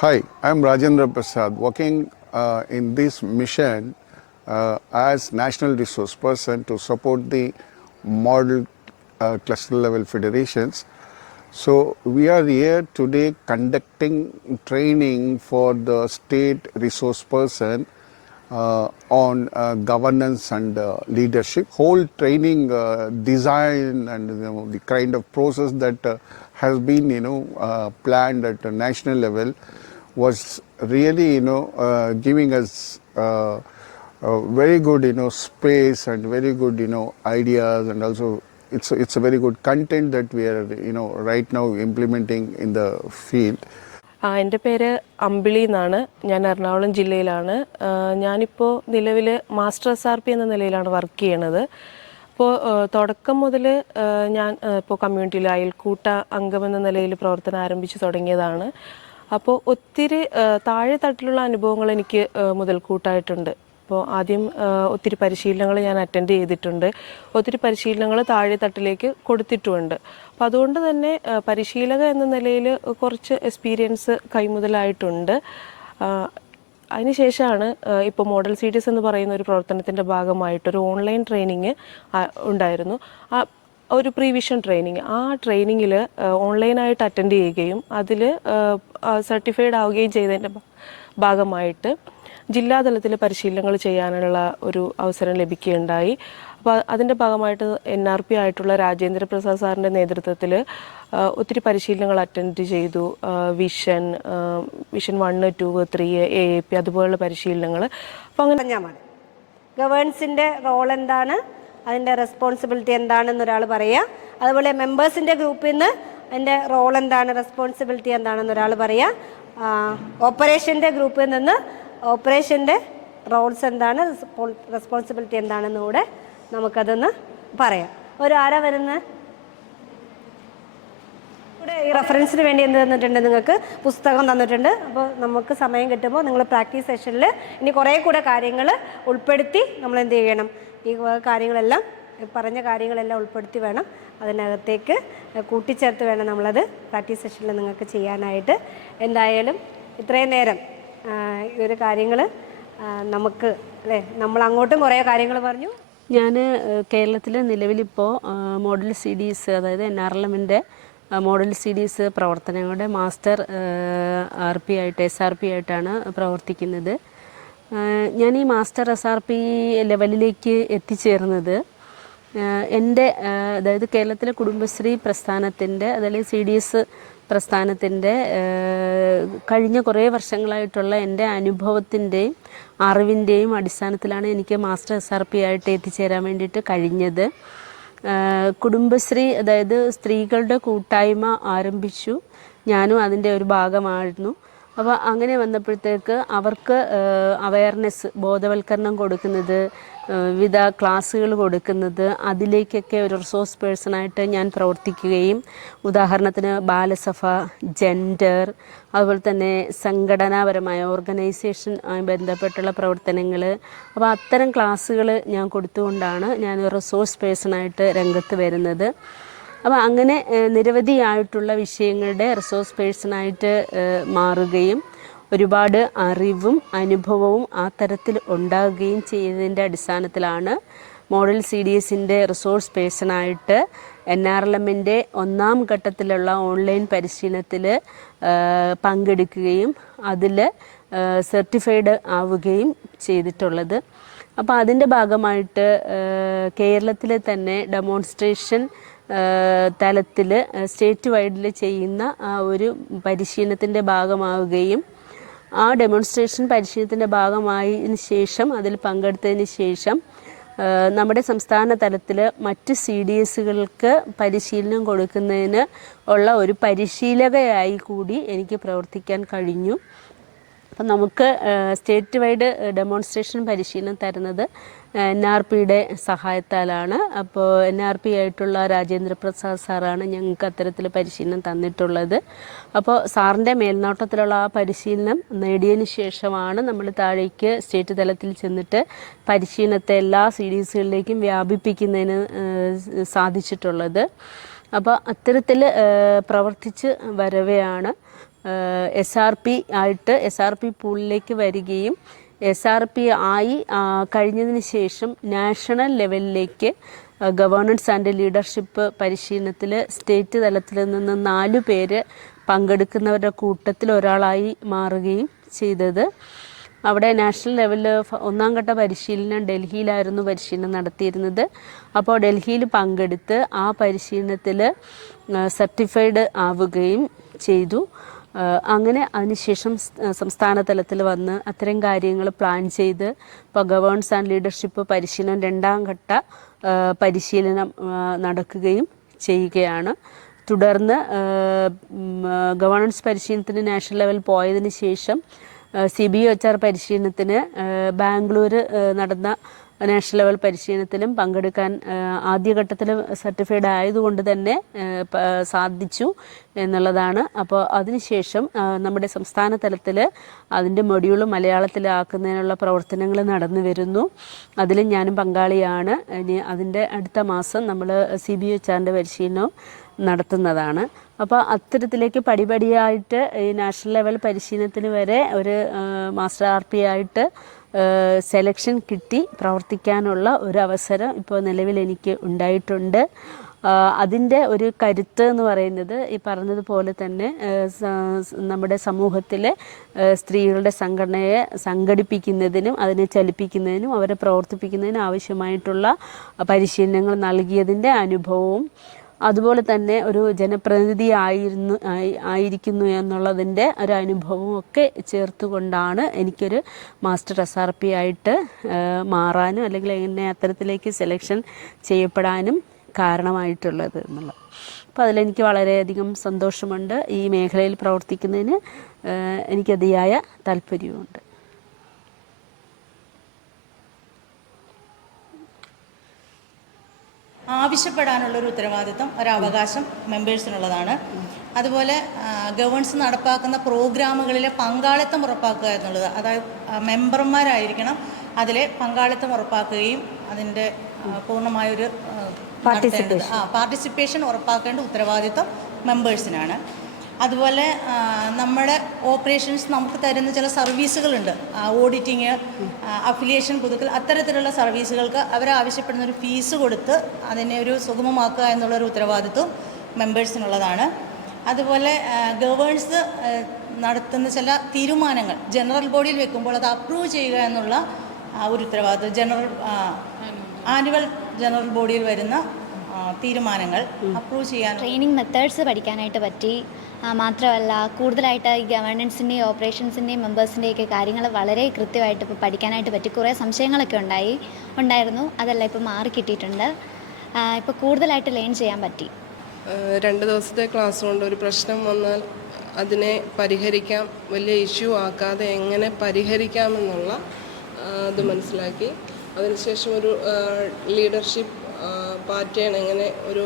Hi, I'm Rajendra Prasad, working in this mission as National Resource Person to support the model cluster level federations. So we are here today conducting training for the state resource person on governance and leadership. Whole training design and the kind of process that has been planned at a national level was really giving us very good space and very good ideas, and also it's a very good content that we are right now implementing in the field. എൻ്റെ പേര് അമ്പിളി എന്നാണ്. ഞാൻ എറണാകുളം ജില്ലയിലാണ്. ഞാനിപ്പോൾ നിലവിൽ master SRP എന്ന നിലയിലാണ് work ചെയ്യണത്. അപ്പോൾ തുടക്കം മുതൽ ഞാൻ ഇപ്പോൾ കമ്മ്യൂണിറ്റിയിൽ അയൽക്കൂട്ട അംഗമെന്ന നിലയിൽ പ്രവർത്തനം ആരംഭിച്ചു തുടങ്ങിയതാണ്. അപ്പോൾ ഒത്തിരി താഴെ തട്ടിലുള്ള അനുഭവങ്ങൾ എനിക്ക് മുതൽക്കൂട്ടായിട്ടുണ്ട്. അപ്പോൾ ആദ്യം ഒത്തിരി പരിശീലനങ്ങൾ ഞാൻ അറ്റൻഡ് ചെയ്തിട്ടുണ്ട്. ഒത്തിരി പരിശീലനങ്ങൾ താഴെ തട്ടിലേക്ക് കൊടുത്തിട്ടുമുണ്ട്. അപ്പോൾ അതുകൊണ്ട് തന്നെ പരിശീലക എന്ന നിലയിൽ കുറച്ച് എക്സ്പീരിയൻസ് കൈമുതലായിട്ടുണ്ട്. അതിനുശേഷമാണ് ഇപ്പോൾ മോഡൽ CDS എന്ന് പറയുന്ന ഒരു പ്രവർത്തനത്തിൻ്റെ ഭാഗമായിട്ടൊരു ഓൺലൈൻ ട്രെയിനിങ് ഉണ്ടായിരുന്നു. ഒരു പ്രീവിഷൻ ട്രെയിനിങ്. ആ ട്രെയിനിങ്ങിൽ ഓൺലൈനായിട്ട് അറ്റൻഡ് ചെയ്യുകയും അതിൽ സർട്ടിഫൈഡ് ആവുകയും ചെയ്തതിൻ്റെ ഭാഗമായിട്ട് ജില്ലാതലത്തിൽ പരിശീലനങ്ങൾ ചെയ്യാനുള്ള ഒരു അവസരം ലഭിക്കുകയുണ്ടായി. അപ്പോൾ അതിൻ്റെ ഭാഗമായിട്ട് NRP ആയിട്ടുള്ള രാജേന്ദ്ര പ്രസാദ് സാറിൻ്റെ നേതൃത്വത്തിൽ ഒത്തിരി പരിശീലനങ്ങൾ അറ്റൻഡ് ചെയ്തു. വിഷൻ 1, 2, 3, AAP അതുപോലുള്ള പരിശീലനങ്ങൾ. അപ്പോൾ അങ്ങനെ ഗവേണൻസിൻ്റെ റോൾ എന്താണ്, അതിൻ്റെ റെസ്പോൺസിബിലിറ്റി എന്താണെന്ന് ഒരാൾ പറയുക. അതുപോലെ മെമ്പേഴ്സിൻ്റെ ഗ്രൂപ്പിൽ നിന്ന് അതിൻ്റെ റോൾ എന്താണ്, റെസ്പോൺസിബിലിറ്റി എന്താണെന്ന് ഒരാൾ പറയുക. ഓപ്പറേഷൻ്റെ ഗ്രൂപ്പിൽ നിന്ന് ഓപ്പറേഷൻ്റെ റോൾസ് എന്താണ്, റെസ്പോൺസിബിലിറ്റി എന്താണെന്ന് കൂടെ നമുക്കതൊന്ന് പറയാം. ആരാ വരുന്നത്? ഇവിടെ ഈ റെഫറൻസിന് വേണ്ടി എന്ത് തന്നിട്ടുണ്ട്, നിങ്ങൾക്ക് പുസ്തകം തന്നിട്ടുണ്ട്. അപ്പോൾ നമുക്ക് സമയം കിട്ടുമ്പോൾ നിങ്ങൾ പ്രാക്ടീസ് സെഷനിൽ ഇനി കുറേ കൂടെ കാര്യങ്ങൾ ഉൾപ്പെടുത്തി നമ്മൾ എന്ത് ചെയ്യണം, ഈ കാര്യങ്ങളെല്ലാം പറഞ്ഞ കാര്യങ്ങളെല്ലാം ഉൾപ്പെടുത്തി വേണം അതിനകത്തേക്ക് കൂട്ടിച്ചേർത്ത് വേണം നമ്മളത് പ്രാക്ടീസ് സെഷനിൽ നിങ്ങൾക്ക് ചെയ്യാനായിട്ട്. എന്തായാലും ഇത്രയും നേരം ഈ ഒരു കാര്യങ്ങൾ നമുക്ക് അല്ലേ, നമ്മൾ അങ്ങോട്ടും കുറേ കാര്യങ്ങൾ പറഞ്ഞു. ഞാൻ കേരളത്തിൽ നിലവിലിപ്പോൾ മോഡൽ CDS, അതായത് NRLMൻ്റെ മോഡൽ CDS പ്രവർത്തനങ്ങളുടെ മാസ്റ്റർ SRP ആയിട്ടാണ് പ്രവർത്തിക്കുന്നത്. ഞാൻ ഈ മാസ്റ്റർ SRP ലെവലിലേക്ക് എത്തിച്ചേർന്നത് എൻ്റെ അതായത് കേരളത്തിലെ കുടുംബശ്രീ പ്രസ്ഥാനത്തിൻ്റെ, അതല്ലെങ്കിൽ CDS പ്രസ്ഥാനത്തിൻ്റെ കഴിഞ്ഞ കുറേ വർഷങ്ങളായിട്ടുള്ള എൻ്റെ അനുഭവത്തിൻ്റെയും അറിവിൻ്റെയും അടിസ്ഥാനത്തിലാണ് എനിക്ക് മാസ്റ്റർ SRP ആയിട്ട് എത്തിച്ചേരാൻ വേണ്ടിയിട്ട് കഴിഞ്ഞത്. കുടുംബശ്രീ, അതായത് സ്ത്രീകളുടെ കൂട്ടായ്മ ആരംഭിച്ചു. ഞാനും അതിൻ്റെ ഒരു ഭാഗമായിരുന്നു. അപ്പോൾ അങ്ങനെ വന്നപ്പോഴത്തേക്ക് അവർക്ക് അവയർനെസ്, ബോധവൽക്കരണം കൊടുക്കുന്നത്, വിവിധ ക്ലാസ്സുകൾ കൊടുക്കുന്നത്, അതിലേക്കൊക്കെ ഒരു റിസോഴ്സ് പേഴ്സണായിട്ട് ഞാൻ പ്രവർത്തിക്കുകയും, ഉദാഹരണത്തിന് ബാലസഭ, ജെൻഡർ, അതുപോലെ തന്നെ സംഘടനാപരമായ ഓർഗനൈസേഷനുമായി ബന്ധപ്പെട്ടുള്ള പ്രവർത്തനങ്ങൾ, അപ്പോൾ അത്തരം ക്ലാസ്സുകൾ ഞാൻ കൊടുത്തുകൊണ്ടാണ് ഞാൻ റിസോഴ്സ് പേഴ്സണായിട്ട് രംഗത്ത് വരുന്നത്. അപ്പോൾ അങ്ങനെ നിരവധിയായിട്ടുള്ള വിഷയങ്ങളുടെ റിസോഴ്സ് പേഴ്സണായിട്ട് മാറുകയും ഒരുപാട് അറിവും അനുഭവവും ആ തരത്തിൽ ഉണ്ടാകുകയും ചെയ്തതിൻ്റെ അടിസ്ഥാനത്തിലാണ് മോഡൽ CDSൻ്റെ റിസോഴ്സ് പേഴ്സണായിട്ട് NRLMൻ്റെ 1ാം ഘട്ടത്തിലുള്ള ഓൺലൈൻ പരിശീലനത്തിൽ പങ്കെടുക്കുകയും അതിൽ സർട്ടിഫൈഡ് ആവുകയും ചെയ്തിട്ടുള്ളത്. അപ്പോൾ അതിൻ്റെ ഭാഗമായിട്ട് കേരളത്തിലെ തന്നെ ഡെമോൺസ്ട്രേഷൻ തലത്തിൽ സ്റ്റേറ്റ് വൈഡിൽ ചെയ്യുന്ന ആ ഒരു പരിശീലനത്തിൻ്റെ ഭാഗമാവുകയും, ആ ഡെമോൺസ്ട്രേഷൻ പരിശീലനത്തിൻ്റെ ഭാഗമായതിന് ശേഷം, അതിൽ പങ്കെടുത്തതിന് ശേഷം നമ്മുടെ സംസ്ഥാന തലത്തിൽ മറ്റ് CDSകൾക്ക് പരിശീലനം കൊടുക്കുന്നതിന് ഉള്ള ഒരു പരിശീലകയായി കൂടി എനിക്ക് പ്രവർത്തിക്കാൻ കഴിഞ്ഞു. അപ്പം നമുക്ക് സ്റ്റേറ്റ് വൈഡ് ഡെമോൺസ്ട്രേഷൻ പരിശീലനം തരുന്നത് NRPയുടെ സഹായത്താലാണ്. അപ്പോൾ NRP ആയിട്ടുള്ള രാജേന്ദ്ര പ്രസാദ് സാറാണ് ഞങ്ങൾക്ക് അത്തരത്തിൽ പരിശീലനം തന്നിട്ടുള്ളത്. അപ്പോൾ സാറിൻ്റെ മേൽനോട്ടത്തിലുള്ള ആ പരിശീലനം നേടിയതിന് ശേഷമാണ് നമ്മൾ താഴേക്ക് സ്റ്റേറ്റ് തലത്തിൽ ചെന്നിട്ട് പരിശീലനത്തെ എല്ലാ CDSകളിലേക്കും വ്യാപിപ്പിക്കുന്നതിന് സാധിച്ചിട്ടുള്ളത്. അപ്പോൾ അത്തരത്തിൽ പ്രവർത്തിച്ച് വരവെയാണ് SRP ആയിട്ട് SRP പൂളിലേക്ക് വരികയും SRP ആയി കഴിഞ്ഞതിന് ശേഷം നാഷണൽ ലെവലിലേക്ക് ഗവേണൻസ് ആൻഡ് ലീഡർഷിപ്പ് പരിശീലനത്തിൽ സ്റ്റേറ്റ് തലത്തിൽ നിന്ന് 4 പേര് പങ്കെടുക്കുന്നവരുടെ കൂട്ടത്തിൽ ഒരാളായി മാറുകയും ചെയ്തത്. അവിടെ നാഷണൽ ലെവലിൽ 1ാം ഘട്ട പരിശീലനം ഡൽഹിയിലായിരുന്നു പരിശീലനം നടത്തിയിരുന്നത്. അപ്പോൾ ഡൽഹിയിൽ പങ്കെടുത്ത് ആ പരിശീലനത്തിൽ സർട്ടിഫൈഡ് ആവുകയും ചെയ്തു. അങ്ങനെ അതിനുശേഷം സംസ്ഥാന തലത്തിൽ വന്ന് അത്തരം കാര്യങ്ങൾ പ്ലാൻ ചെയ്ത് ഇപ്പോൾ ഗവേണൻസ് ആൻഡ് ലീഡർഷിപ്പ് പരിശീലനം 2ാം ഘട്ട പരിശീലനം നടക്കുകയും ചെയ്യുകയാണ്. തുടർന്ന് ഗവേണൻസ് പരിശീലനത്തിന് നാഷണൽ ലെവൽ പോയതിന് ശേഷം CBOHR പരിശീലനത്തിന് ബാംഗ്ലൂർ നടന്ന നാഷണൽ ലെവൽ പരിശീലനത്തിലും പങ്കെടുക്കാൻ ആദ്യഘട്ടത്തിൽ സർട്ടിഫൈഡ് ആയതുകൊണ്ട് തന്നെ സാധിച്ചു എന്നുള്ളതാണ്. അപ്പോൾ അതിനുശേഷം നമ്മുടെ സംസ്ഥാന തലത്തിൽ അതിൻ്റെ മൊഡ്യൂൾ മലയാളത്തിലാക്കുന്നതിനുള്ള പ്രവർത്തനങ്ങൾ നടന്നു വരുന്നു. അതിലും ഞാനും പങ്കാളിയാണ്. ഇനി അതിൻ്റെ അടുത്ത മാസം നമ്മൾ CBOHRൻ്റെ പരിശീലനവും നടത്തുന്നതാണ്. അപ്പോൾ അത്തരത്തിലേക്ക് പടിപടിയായിട്ട് ഈ നാഷണൽ ലെവൽ പരിശീലനത്തിന് വരെ ഒരു മാസ്റ്റർ RP ആയിട്ട് സെലക്ഷൻ കിട്ടി പ്രവർത്തിക്കാനുള്ള ഒരു അവസരം ഇപ്പോൾ നിലവിൽ എനിക്ക് ഉണ്ടായിട്ടുണ്ട്. അതിൻ്റെ ഒരു കരുത്ത് എന്ന് പറയുന്നത് ഈ പറഞ്ഞതുപോലെ തന്നെ നമ്മുടെ സമൂഹത്തിലെ സ്ത്രീകളുടെ സംഘടനയെ സംഘടിപ്പിക്കുന്നതിനും അതിനെ ചലിപ്പിക്കുന്നതിനും അവരെ പ്രവർത്തിപ്പിക്കുന്നതിനും ആവശ്യമായിട്ടുള്ള പരിശീലനങ്ങൾ നൽകിയതിൻ്റെ അനുഭവവും അതുപോലെ തന്നെ ഒരു ജനപ്രതിനിധി ആയിരിക്കുന്നു എന്നുള്ളതിൻ്റെ ഒരു അനുഭവവും ഒക്കെ ചേർത്തുകൊണ്ടാണ് എനിക്കൊരു മാസ്റ്റർ SRP ആയിട്ട് മാറാനും അല്ലെങ്കിൽ എന്നെ അത്തരത്തിലേക്ക് സെലക്ഷൻ ചെയ്യപ്പെടാനും കാരണമായിട്ടുള്ളത് എന്നുള്ളത്. അപ്പോൾ അതിലെനിക്ക് വളരെയധികം സന്തോഷമുണ്ട്. ഈ മേഖലയിൽ പ്രവർത്തിക്കുന്നതിന് എനിക്കതിയായ താല്പര്യവുമുണ്ട്. ആവശ്യപ്പെടാനുള്ളൊരു ഉത്തരവാദിത്തം, ഒരവകാശം മെമ്പേഴ്സിനുള്ളതാണ്. അതുപോലെ ഗവേണൻസ് നടപ്പാക്കുന്ന പ്രോഗ്രാമുകളിലെ പങ്കാളിത്തം ഉറപ്പാക്കുക എന്നുള്ളത്, അതായത് മെമ്പർമാരായിരിക്കണം അതിലെ പങ്കാളിത്തം ഉറപ്പാക്കുകയും അതിൻ്റെ പൂർണ്ണമായൊരു പാർട്ടിസിപ്പേഷൻ ഉറപ്പാക്കേണ്ട ഉത്തരവാദിത്തം മെമ്പേഴ്സിനാണ്. അതുപോലെ നമ്മുടെ ഓപ്പറേഷൻസ് നമുക്ക് തരുന്ന ചില സർവീസുകളുണ്ട്, ഓഡിറ്റിങ്, അഫിലിയേഷൻ പുതുക്കൽ, അത്തരത്തിലുള്ള സർവീസുകൾക്ക് അവരാവശ്യപ്പെടുന്ന ഒരു ഫീസ് കൊടുത്ത് അതിനെ ഒരു സുഗമമാക്കുക എന്നുള്ളൊരു ഉത്തരവാദിത്വം മെമ്പേഴ്സിനുള്ളതാണ്. അതുപോലെ ഗവേൺസ് നടത്തുന്ന ചില തീരുമാനങ്ങൾ ജനറൽ ബോഡിയിൽ വെക്കുമ്പോൾ അത് അപ്രൂവ് ചെയ്യുക എന്നുള്ള ഒരു ഉത്തരവാദിത്വം ആനുവൽ ജനറൽ ബോഡിയിൽ വരുന്ന തീരുമാനങ്ങൾ അപ്രൂവ് ചെയ്യാൻ ട്രെയിനിങ് മെത്തേഡ്സ് പഠിക്കാനായിട്ട് പറ്റി. മാത്രമല്ല കൂടുതലായിട്ട് ഈ ഗവേണൻസിൻ്റെയും ഓപ്പറേഷൻസിൻ്റെയും മെമ്പേഴ്സിൻ്റെയൊക്കെ കാര്യങ്ങൾ വളരെ കൃത്യമായിട്ട് ഇപ്പോൾ പഠിക്കാനായിട്ട് പറ്റി. കുറേ സംശയങ്ങളൊക്കെ ഉണ്ടായിരുന്നു, അതെല്ലാം ഇപ്പോൾ മാറി കിട്ടിയിട്ടുണ്ട്. ഇപ്പോൾ കൂടുതലായിട്ട് ലേൺ ചെയ്യാൻ പറ്റി. 2 ദിവസത്തെ ക്ലാസ് കൊണ്ട് ഒരു പ്രശ്നം വന്നാൽ അതിനെ പരിഹരിക്കാം, വലിയ ഇഷ്യൂ ആക്കാതെ എങ്ങനെ പരിഹരിക്കാമെന്നുള്ള അത് മനസ്സിലാക്കി. അതിനുശേഷം ഒരു ലീഡർഷിപ്പ് പാറ്റേൺ, എങ്ങനെ ഒരു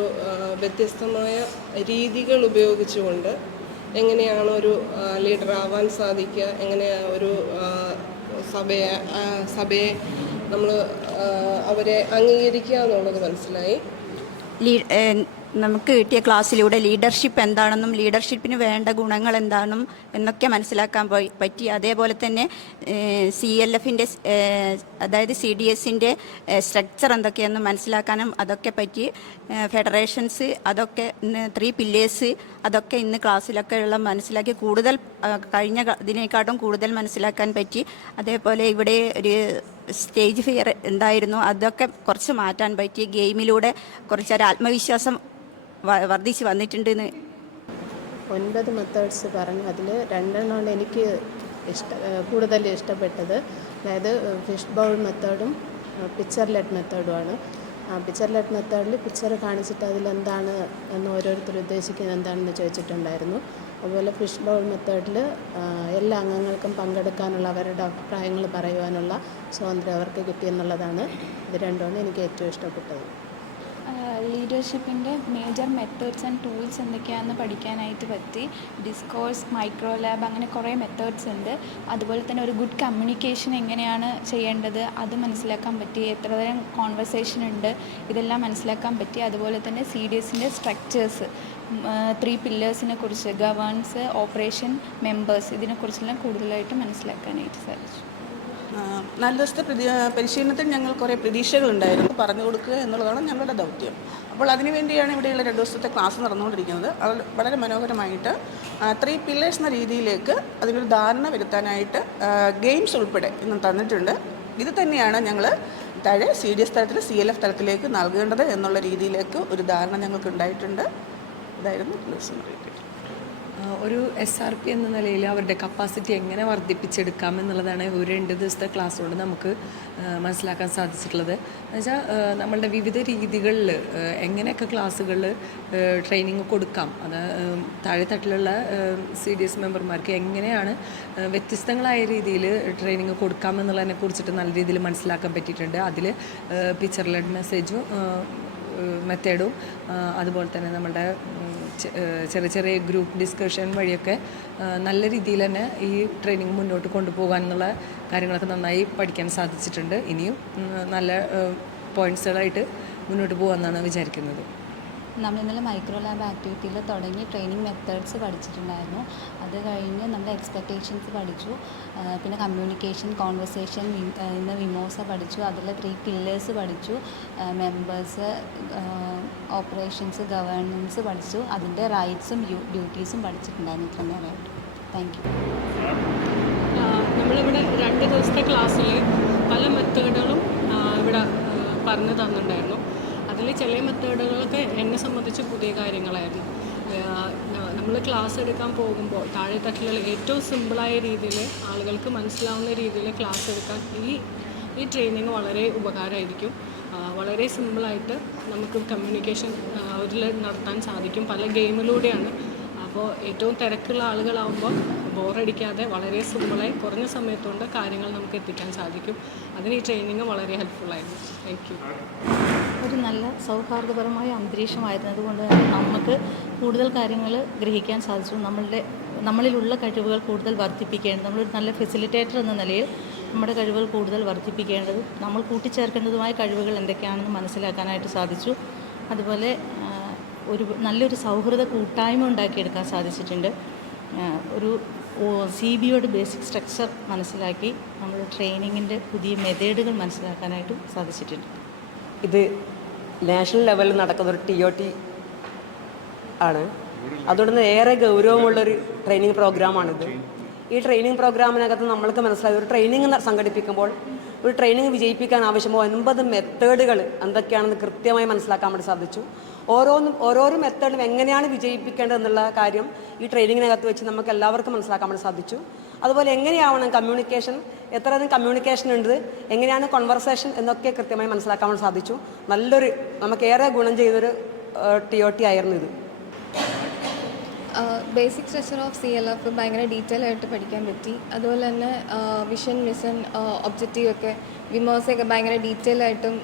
വ്യത്യസ്തമായ രീതികൾ ഉപയോഗിച്ചുകൊണ്ട് എങ്ങനെയാണ് ഒരു ലീഡർ ആവാൻ സാധിക്കുക, എങ്ങനെ ഒരു സഭയെ നമ്മൾ അവരെ അംഗീകരിക്കുക എന്നുള്ളത് മനസ്സിലായി. നമുക്ക് കിട്ടിയ ക്ലാസ്സിലൂടെ ലീഡർഷിപ്പ് എന്താണെന്നും ലീഡർഷിപ്പിന് വേണ്ട ഗുണങ്ങൾ എന്താണെന്നും എന്നൊക്കെ മനസ്സിലാക്കാൻ പറ്റി. അതേപോലെ തന്നെ CLFൻ്റെ അതായത് CDSൻ്റെ സ്ട്രക്ചർ എന്തൊക്കെയെന്ന് മനസ്സിലാക്കാനും അതൊക്കെ പറ്റി. ഫെഡറേഷൻസ് അതൊക്കെ 3 പില്ലേഴ്സ് അതൊക്കെ ഇന്ന് ക്ലാസ്സിലൊക്കെ ഉള്ള മനസ്സിലാക്കി കൂടുതൽ കഴിഞ്ഞ ഇതിനേക്കാട്ടും കൂടുതൽ മനസ്സിലാക്കാൻ പറ്റി. അതേപോലെ ഇവിടെ ഒരു സ്റ്റേജ് ഫിയർ എന്തായിരുന്നു അതൊക്കെ കുറച്ച് മാറ്റാൻ പറ്റി. ഗെയിമിലൂടെ കുറച്ചൊരു ആത്മവിശ്വാസം വർദ്ധിച്ച് വന്നിട്ടുണ്ടെന്ന്. 9 മെത്തേഡ്സ് പറഞ്ഞു. അതിൽ 2 എനിക്ക് കൂടുതൽ ഇഷ്ടപ്പെട്ടത്. അതായത് ഫിഷ് ബൗൾ മെത്തേഡും പിക്ചർ ലെഡ് മെത്തേഡുമാണ്. പിക്ചർ ലെഡ് മെത്തേഡിൽ പിക്ചർ കാണിച്ചിട്ട് അതിലെന്താണ് എന്ന് ഓരോരുത്തർ ഉദ്ദേശിക്കുന്നത് എന്താണെന്ന് ചോദിച്ചിട്ടുണ്ടായിരുന്നു. അതുപോലെ ഫിഷ് ബൗൾ മെത്തേഡിൽ എല്ലാ അംഗങ്ങൾക്കും പങ്കെടുക്കാനുള്ള അവരുടെ അഭിപ്രായങ്ങൾ പറയുവാനുള്ള സ്വാതന്ത്ര്യം അവർക്ക് കിട്ടിയെന്നുള്ളതാണ്. ഇത് 2 എനിക്ക് ഏറ്റവും ഇഷ്ടപ്പെട്ടത്. ലീഡർഷിപ്പിൻ്റെ മേജർ മെത്തേഡ്സ് ആൻഡ് ടൂൾസ് എന്തൊക്കെയാണെന്ന് പഠിക്കാനായിട്ട് പറ്റി. ഡിസ്കോഴ്സ്, മൈക്രോ ലാബ്, അങ്ങനെ കുറേ മെത്തേഡ്സ് ഉണ്ട്. അതുപോലെ തന്നെ ഒരു ഗുഡ് കമ്മ്യൂണിക്കേഷൻ എങ്ങനെയാണ് ചെയ്യേണ്ടത് അത് മനസ്സിലാക്കാൻ പറ്റി. എത്ര തരം കോൺവെർസേഷൻ ഉണ്ട് ഇതെല്ലാം മനസ്സിലാക്കാൻ പറ്റി. അതുപോലെ തന്നെ CDSൻ്റെ സ്ട്രക്ചേഴ്സ്, 3 പില്ലേഴ്സിനെ കുറിച്ച്, ഗവേൺസ്, ഓപ്പറേഷൻ, മെമ്പേഴ്സ്, ഇതിനെക്കുറിച്ചെല്ലാം കൂടുതലായിട്ട് മനസ്സിലാക്കാനായിട്ട് സാധിച്ചു. നാല് ദിവസത്തെ പരിശീലനത്തിൽ ഞങ്ങൾ കുറേ പ്രതീക്ഷകളുണ്ടായിരുന്നു. പറഞ്ഞു കൊടുക്കുക എന്നുള്ളതാണ് ഞങ്ങളുടെ ദൗത്യം. അപ്പോൾ അതിനുവേണ്ടിയാണ് ഇവിടെയുള്ള 2 ദിവസത്തെ ക്ലാസ് നടന്നുകൊണ്ടിരിക്കുന്നത്. അത് വളരെ മനോഹരമായിട്ട് 3 പില്ലേഴ്സ് എന്ന രീതിയിലേക്ക് അതിനൊരു ധാരണ വരുത്താനായിട്ട് ഗെയിംസ് ഉൾപ്പെടെ ഇന്ന് തന്നിട്ടുണ്ട്. ഇത് തന്നെയാണ് ഞങ്ങൾ താഴെ CDS തലത്തിൽ CLF തലത്തിലേക്ക് നൽകേണ്ടത് എന്നുള്ള രീതിയിലേക്ക് ഒരു ധാരണ ഞങ്ങൾക്ക് ഉണ്ടായിട്ടുണ്ട്. ഇതായിരുന്നു പില്ലേഴ്സ് എന്ന് പറയുന്നത്. ഒരു SRP എന്ന നിലയിൽ അവരുടെ കപ്പാസിറ്റി എങ്ങനെ വർദ്ധിപ്പിച്ചെടുക്കാം എന്നുള്ളതാണ് ഒരു 2 ദിവസത്തെ ക്ലാസ് കൊണ്ട് നമുക്ക് മനസ്സിലാക്കാൻ സാധിച്ചിട്ടുള്ളത്. എന്നുവെച്ചാൽ നമ്മളുടെ വിവിധ രീതികളിൽ എങ്ങനെയൊക്കെ ക്ലാസ്സുകളിൽ ട്രെയിനിങ് കൊടുക്കാം, അത് താഴെത്തട്ടിലുള്ള CDS മെമ്പർമാർക്ക് എങ്ങനെയാണ് വ്യത്യസ്തങ്ങളായ രീതിയിൽ ട്രെയിനിങ് കൊടുക്കാമെന്നുള്ളതിനെ കുറിച്ചിട്ട് നല്ല രീതിയിൽ മനസ്സിലാക്കാൻ പറ്റിയിട്ടുണ്ട്. അതിൽ പിക്ചർ ലെഡ് മെസ്സേജും മെത്തേഡും അതുപോലെ തന്നെ നമ്മുടെ ചെറിയ ചെറിയ ഗ്രൂപ്പ് ഡിസ്കഷൻ വഴിയൊക്കെ നല്ല രീതിയിൽ തന്നെ ഈ ട്രെയിനിങ് മുന്നോട്ട് കൊണ്ടുപോകാനുള്ള കാര്യങ്ങളൊക്കെ നന്നായി പഠിക്കാൻ സാധിച്ചിട്ടുണ്ട്. ഇനിയും നല്ല പോയിൻറ്റ്സുകളായിട്ട് മുന്നോട്ട് പോകാമെന്നാണ് വിചാരിക്കുന്നത്. നമ്മൾ ഇന്നലെ മൈക്രോ ലാബ് ആക്ടിവിറ്റിയിൽ തുടങ്ങി ട്രെയിനിങ് മെത്തേഡ്സ് പഠിച്ചിട്ടുണ്ടായിരുന്നു. അത് കഴിഞ്ഞ് നമ്മുടെ എക്സ്പെക്റ്റേഷൻസ് പഠിച്ചു. പിന്നെ കമ്മ്യൂണിക്കേഷൻ, കോൺവെർസേഷൻ, ഇന്ന് വിമോസ പഠിച്ചു. അതിൽ 3 പില്ലേഴ്സ് പഠിച്ചു. മെമ്പേഴ്സ്, ഓപ്പറേഷൻസ്, ഗവേണൻസ് പഠിച്ചു. അതിൻ്റെ റൈറ്റ്സും ഡ്യൂട്ടീസും പഠിച്ചിട്ടുണ്ടായിരുന്നു ഇത്ര നേരമായിട്ട്. Thank you. നമ്മളിവിടെ 2 ദിവസത്തെ ക്ലാസ്സിൽ പല മെത്തേഡുകളും ഇവിടെ പറഞ്ഞു തന്നിട്ടുണ്ടായിരുന്നു. അതിൽ ചില മെത്തേഡുകളൊക്കെ എന്നെ സംബന്ധിച്ച് പുതിയ കാര്യങ്ങളായിരുന്നു. നമ്മൾ ക്ലാസ് എടുക്കാൻ പോകുമ്പോൾ താഴെത്തട്ടിലുള്ള ഏറ്റവും സിമ്പിളായ രീതിയിൽ ആളുകൾക്ക് മനസ്സിലാവുന്ന രീതിയിൽ ക്ലാസ് എടുക്കാൻ ഈ ട്രെയിനിങ് വളരെ ഉപകാരമായിരിക്കും. വളരെ സിമ്പിളായിട്ട് നമുക്ക് കമ്മ്യൂണിക്കേഷൻ അവരിൽ നടത്താൻ സാധിക്കും. പല ഗെയിമിലൂടെയാണ്. അപ്പോൾ ഏറ്റവും തിരക്കുള്ള ആളുകളാകുമ്പോൾ ബോറടിക്കാതെ വളരെ സിമ്പിളായി കുറഞ്ഞ സമയത്തുകൊണ്ട് കാര്യങ്ങൾ നമുക്ക് എത്തിക്കാൻ സാധിക്കും. അതിന് ഈ ട്രെയിനിങ് വളരെ ഹെൽപ്ഫുള്ളായിരുന്നു. Thank you. ഒരു നല്ല സൗഹാർദ്ദപരമായ അന്തരീക്ഷമായിരുന്നത് കൊണ്ട് തന്നെ നമുക്ക് കൂടുതൽ കാര്യങ്ങൾ ഗ്രഹിക്കാൻ സാധിച്ചു. നമ്മളിലുള്ള കഴിവുകൾ കൂടുതൽ വർദ്ധിപ്പിക്കേണ്ടത്, നമ്മളൊരു നല്ല ഫെസിലിറ്റേറ്റർ എന്ന നിലയിൽ നമ്മുടെ കഴിവുകൾ കൂടുതൽ വർദ്ധിപ്പിക്കേണ്ടതും നമ്മൾ കൂട്ടിച്ചേർക്കേണ്ടതുമായ കഴിവുകൾ എന്തൊക്കെയാണെന്ന് മനസ്സിലാക്കാനായിട്ട് സാധിച്ചു. അതുപോലെ നല്ലൊരു സൗഹൃദ കൂട്ടായ്മ ഉണ്ടാക്കിയെടുക്കാൻ സാധിച്ചിട്ടുണ്ട്. ഒരു CBOയുടെ ബേസിക് സ്ട്രക്ചർ മനസ്സിലാക്കി നമ്മൾ ട്രെയിനിങ്ങിൻ്റെ പുതിയ മെത്തേഡുകൾ മനസ്സിലാക്കാനായിട്ടും സാധിച്ചിട്ടുണ്ട്. ഇത് നാഷണൽ ലെവലിൽ നടക്കുന്ന ഒരു TOT ആണ്. അതുകൊണ്ട് ഏറെ ഗൗരവമുള്ളൊരു ട്രെയിനിങ് പ്രോഗ്രാമാണിത്. ഈ ട്രെയിനിങ് പ്രോഗ്രാമിനകത്ത് നമ്മൾക്ക് മനസ്സിലായി ഒരു ട്രെയിനിങ് സംഘടിപ്പിക്കുമ്പോൾ ഒരു ട്രെയിനിങ് വിജയിപ്പിക്കാൻ ആവശ്യമായ 9 മെത്തേഡുകൾ എന്തൊക്കെയാണെന്ന് കൃത്യമായി മനസ്സിലാക്കാൻ വേണ്ടി സാധിച്ചു. ഓരോരോ മെത്തേഡും എങ്ങനെയാണ് വിജയിപ്പിക്കേണ്ടത് എന്നുള്ള കാര്യം ഈ ട്രെയിനിങ്ങിനകത്ത് വെച്ച് നമുക്ക് എല്ലാവർക്കും മനസ്സിലാക്കാൻ വേണ്ടി സാധിച്ചു. അതുപോലെ എങ്ങനെയാവണം കമ്മ്യൂണിക്കേഷൻ, എത്രയധികം കമ്മ്യൂണിക്കേഷൻ ഉണ്ട്, എങ്ങനെയാണ് കോൺവെർസേഷൻ എന്നൊക്കെ കൃത്യമായി മനസ്സിലാക്കാൻ വേണ്ടി സാധിച്ചു. നമുക്കേറെ ഗുണം ചെയ്തൊരു TOT ആയിരുന്നു ഇത്. ബേസിക് സ്ട്രക്ചർ ഓഫ് CLF ഭയങ്കര ഡീറ്റെയിൽ ആയിട്ട് പഠിക്കാൻ പറ്റി. അതുപോലെ തന്നെ വിഷൻ, മിഷൻ, ഒബ്ജക്റ്റീവ് ഒക്കെ വിമോസയൊക്കെ ഭയങ്കര ഡീറ്റെയിൽ ആയിട്ടും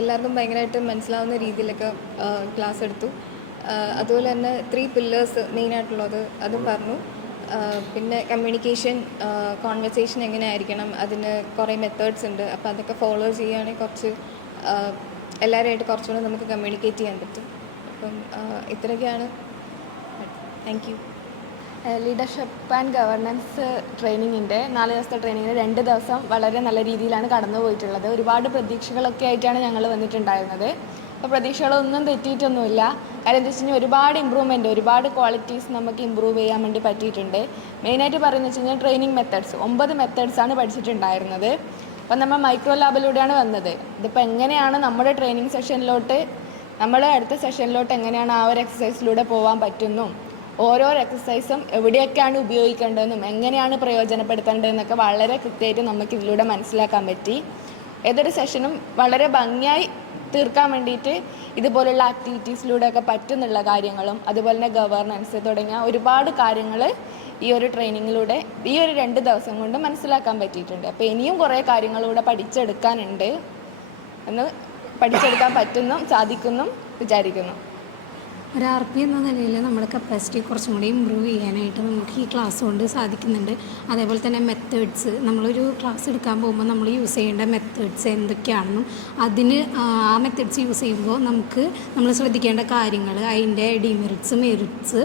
എല്ലാവർക്കും ഭയങ്കരമായിട്ടും മനസ്സിലാവുന്ന രീതിയിലൊക്കെ ക്ലാസ് എടുത്തു. അതുപോലെ തന്നെ 3 പില്ലേഴ്സ് മെയിനായിട്ടുള്ളത് അതും പറഞ്ഞു. പിന്നെ കമ്മ്യൂണിക്കേഷൻ, കോൺവെർസേഷൻ എങ്ങനെയായിരിക്കണം, അതിന് കുറേ മെത്തേഡ്സ് ഉണ്ട്. അപ്പോൾ അതൊക്കെ ഫോളോ ചെയ്യുകയാണെങ്കിൽ കുറച്ച് എല്ലാവരുമായിട്ട് കുറച്ചുകൂടെ നമുക്ക് കമ്മ്യൂണിക്കേറ്റ് ചെയ്യാൻ പറ്റും. അപ്പം ഇത്രയൊക്കെയാണ്. Thank you. Leadership and governance ട്രെയിനിങ്ങിൻ്റെ 4 ദിവസത്തെ ട്രെയിനിങ്ങിന് 2 ദിവസം വളരെ നല്ല രീതിയിലാണ് കടന്നു പോയിട്ടുള്ളത്. ഒരുപാട് പ്രതീക്ഷകളൊക്കെ ആയിട്ടാണ് ഞങ്ങൾ വന്നിട്ടുണ്ടായിരുന്നത്. അപ്പോൾ പ്രതീക്ഷകളൊന്നും തെറ്റിയിട്ടൊന്നുമില്ല. കാര്യം എന്താ വെച്ച് കഴിഞ്ഞാൽ ഒരുപാട് ഇമ്പ്രൂവ്മെൻറ്റ്, ഒരുപാട് ക്വാളിറ്റീസ് നമുക്ക് ഇമ്പ്രൂവ് ചെയ്യാൻ വേണ്ടി പറ്റിയിട്ടുണ്ട്. മെയിനായിട്ട് പറയുന്നത് വെച്ച് കഴിഞ്ഞാൽ ട്രെയിനിങ് മെത്തേഡ്സ് 9 മെത്തേഡ്സാണ് പഠിച്ചിട്ടുണ്ടായിരുന്നത്. അപ്പം നമ്മൾ മൈക്രോ ലാബിലൂടെയാണ് വന്നത്. ഇതിപ്പോൾ എങ്ങനെയാണ് നമ്മുടെ ട്രെയിനിങ് സെഷനിലോട്ട്, നമ്മൾ അടുത്ത സെഷനിലോട്ട് എങ്ങനെയാണ് ആ ഒരു എക്സസൈസിലൂടെ പോകാൻ പറ്റുന്നു, ഓരോ എക്സസൈസും എവിടെയൊക്കെയാണ് ഉപയോഗിക്കേണ്ടതെന്നും എങ്ങനെയാണ് പ്രയോജനപ്പെടുത്തേണ്ടതെന്നൊക്കെ വളരെ കൃത്യമായിട്ട് നമുക്ക് ഇതിലൂടെ മനസ്സിലാക്കാൻ പറ്റി. ഏതൊരു സെഷനും വളരെ ഭംഗിയായി തീർക്കാൻ വേണ്ടിയിട്ട് ഇതുപോലുള്ള ആക്ടിവിറ്റീസിലൂടെയൊക്കെ പറ്റുന്നുള്ള കാര്യങ്ങളും അതുപോലെ തന്നെ ഗവേർണൻസ് തുടങ്ങിയ ഒരുപാട് കാര്യങ്ങൾ ഈ ഒരു ട്രെയിനിങ്ങിലൂടെ ഈ ഒരു 2 ദിവസം കൊണ്ട് മനസ്സിലാക്കാൻ പറ്റിയിട്ടുണ്ട്. അപ്പോൾ ഇനിയും കുറേ കാര്യങ്ങളിലൂടെ പഠിച്ചെടുക്കാനുണ്ട് എന്ന് പഠിച്ചെടുക്കാൻ പറ്റുന്നും സാധിക്കുന്നും വിചാരിക്കുന്നു. ഒരു RP എന്ന നിലയിൽ നമ്മുടെ കപ്പാസിറ്റി കുറച്ചും കൂടി ഇമ്പ്രൂവ് ചെയ്യാനായിട്ട് നമുക്ക് ഈ ക്ലാസ് കൊണ്ട് സാധിക്കുന്നുണ്ട്. അതേപോലെ തന്നെ മെത്തേഡ്സ്, നമ്മളൊരു ക്ലാസ് എടുക്കാൻ പോകുമ്പോൾ നമ്മൾ യൂസ് ചെയ്യേണ്ട മെത്തേഡ്സ് എന്തൊക്കെയാണെന്നും അതിന് ആ മെത്തേഡ്സ് യൂസ് ചെയ്യുമ്പോൾ നമ്മൾ ശ്രദ്ധിക്കേണ്ട കാര്യങ്ങൾ, അതിൻ്റെ ഡിമെറിറ്റ്സ് മെറിറ്റ്സ്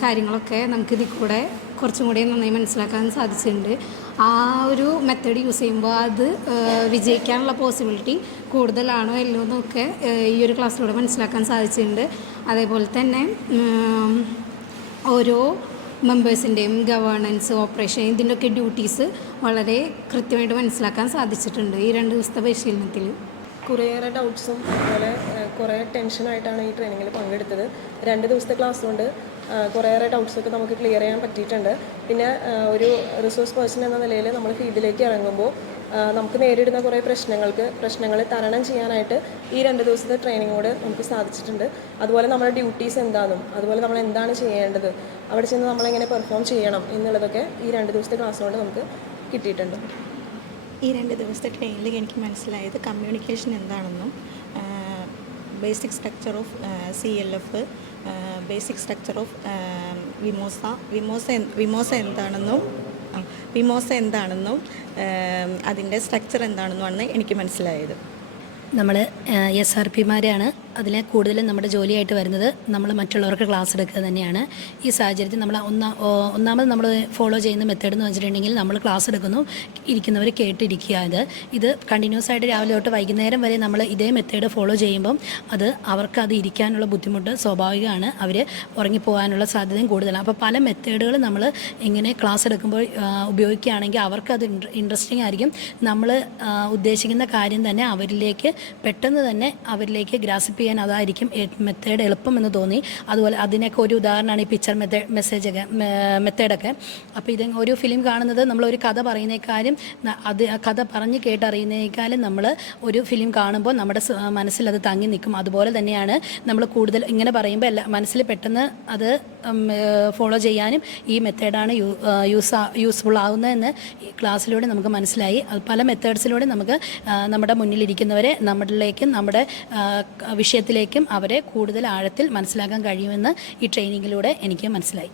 കാര്യങ്ങളൊക്കെ നമുക്ക് ഇതിൽ കൂടെ കുറച്ചും കൂടി നന്നായി മനസ്സിലാക്കാൻ സാധിച്ചിട്ടുണ്ട്. ആ ഒരു മെത്തേഡ് യൂസ് ചെയ്യുമ്പോൾ അത് വിജയിക്കാനുള്ള പോസിബിലിറ്റി കൂടുതലാണോ അല്ലോ എന്നൊക്കെ ഈ ഒരു ക്ലാസ്സിലൂടെ മനസ്സിലാക്കാൻ സാധിച്ചിട്ടുണ്ട്. അതേപോലെ തന്നെ ഓരോ മെമ്പേഴ്സിൻ്റെയും ഗവേണൻസ്, ഓപ്പറേഷൻ, ഇതിൻ്റെയൊക്കെ ഡ്യൂട്ടീസ് വളരെ കൃത്യമായിട്ട് മനസ്സിലാക്കാൻ സാധിച്ചിട്ടുണ്ട് ഈ 2 ദിവസത്തെ പരിശീലനത്തിൽ. കുറേയേറെ ഡൗട്ട്സും അതുപോലെ കുറേ ടെൻഷനായിട്ടാണ് ഈ ട്രെയിനിങ്ങിൽ പങ്കെടുത്തത്. 2 ദിവസത്തെ ക്ലാസ് കൊണ്ട് കുറേയേറെ ഡൗട്ട്സൊക്കെ നമുക്ക് ക്ലിയർ ചെയ്യാൻ പറ്റിയിട്ടുണ്ട്. പിന്നെ ഒരു റിസോഴ്സ് പേഴ്സൺ എന്ന നിലയിൽ നമ്മൾ ഫീൽഡിലേക്ക് ഇറങ്ങുമ്പോൾ നമുക്ക് നേരിടുന്ന കുറേ പ്രശ്നങ്ങൾ തരണം ചെയ്യാനായിട്ട് ഈ 2 ദിവസത്തെ ട്രെയിനിങ്ങോട് നമുക്ക് സാധിച്ചിട്ടുണ്ട്. അതുപോലെ നമ്മുടെ ഡ്യൂട്ടീസ് എന്താണെന്നും അതുപോലെ നമ്മൾ എന്താണ് ചെയ്യേണ്ടത്, അവിടെ ചെന്ന് നമ്മളെങ്ങനെ പെർഫോം ചെയ്യണം എന്നുള്ളതൊക്കെ ഈ 2 ദിവസത്തെ ക്ലാസ് കൊണ്ട് നമുക്ക് കിട്ടിയിട്ടുണ്ട്. ഈ 2 ദിവസത്തെ ട്രെയിനിൽ എനിക്ക് മനസ്സിലായത് കമ്മ്യൂണിക്കേഷൻ എന്താണെന്നും basic structure of CLF, basic structure of വിമോസ എന്താണെന്നും അതിൻ്റെ സ്ട്രക്ചർ എന്താണെന്നുമാണ് എനിക്ക് മനസ്സിലായത്. നമ്മൾ SRPമാരാണ് അതിൽ കൂടുതലും നമ്മുടെ ജോലിയായിട്ട് വരുന്നത്. നമ്മൾ മറ്റുള്ളവർക്ക് ക്ലാസ് എടുക്കുക തന്നെയാണ്. ഈ സാഹചര്യത്തിൽ നമ്മൾ ഒന്നാമത് നമ്മൾ ഫോളോ ചെയ്യുന്ന മെത്തേഡ് എന്ന് വെച്ചിട്ടുണ്ടെങ്കിൽ നമ്മൾ ക്ലാസ് എടുക്കുന്നു, ഇരിക്കുന്നവർ കേട്ടിരിക്കുക. ഇത് കണ്ടിന്യൂസ് ആയിട്ട് രാവിലെ തൊട്ട് വൈകുന്നേരം വരെ നമ്മൾ ഇതേ മെത്തേഡ് ഫോളോ ചെയ്യുമ്പം അവർക്കത് ഇരിക്കാനുള്ള ബുദ്ധിമുട്ട് സ്വാഭാവികമാണ്. അവർ ഉറങ്ങിപ്പോകാനുള്ള സാധ്യതയും കൂടുതലാണ്. അപ്പോൾ പല മെത്തേഡുകൾ നമ്മൾ ഇങ്ങനെ ക്ലാസ് എടുക്കുമ്പോൾ ഉപയോഗിക്കുകയാണെങ്കിൽ അവർക്കത് ഇൻട്രസ്റ്റിംഗ് ആയിരിക്കും. നമ്മൾ ഉദ്ദേശിക്കുന്ന കാര്യം തന്നെ പെട്ടെന്ന് തന്നെ അവരിലേക്ക് ഗ്രാസ്പ് ചെയ്യാൻ അതായിരിക്കും മെത്തേഡ് എളുപ്പമെന്ന് തോന്നി. അതുപോലെ അതിനൊക്കെ ഒരു ഉദാഹരണമാണ് ഈ പിക്ചർ മെത്തേഡൊക്കെ. അപ്പോൾ ഇത് ഒരു ഫിലിം കാണുന്നത് നമ്മളൊരു കഥ പറയുന്നേക്കാളും കഥ പറഞ്ഞ് കേട്ടറിയുന്നേക്കാളും നമ്മൾ ഒരു ഫിലിം കാണുമ്പോൾ നമ്മുടെ മനസ്സിൽ അത് തങ്ങി നിൽക്കും. അതുപോലെ തന്നെയാണ് നമ്മൾ കൂടുതൽ ഇങ്ങനെ പറയുമ്പോൾ മനസ്സിൽ പെട്ടെന്ന് അത് ഫോളോ ചെയ്യാനും ഈ മെത്തേഡാണ് യൂസ്ഫുൾ ആവുന്നതെന്ന് ക്ലാസ്സിലൂടെ നമുക്ക് മനസ്സിലായി. പല മെത്തേഡ്സിലൂടെ നമുക്ക് നമ്മുടെ മുന്നിലിരിക്കുന്നവരെ നമ്മളിലേക്കും നമ്മുടെ വിഷയത്തിലേക്കും അവരെ കൂടുതൽ ആഴത്തിൽ മനസ്സിലാക്കാൻ കഴിയുമെന്ന് ഈ ട്രെയിനിങ്ങിലൂടെ എനിക്ക് മനസ്സിലായി.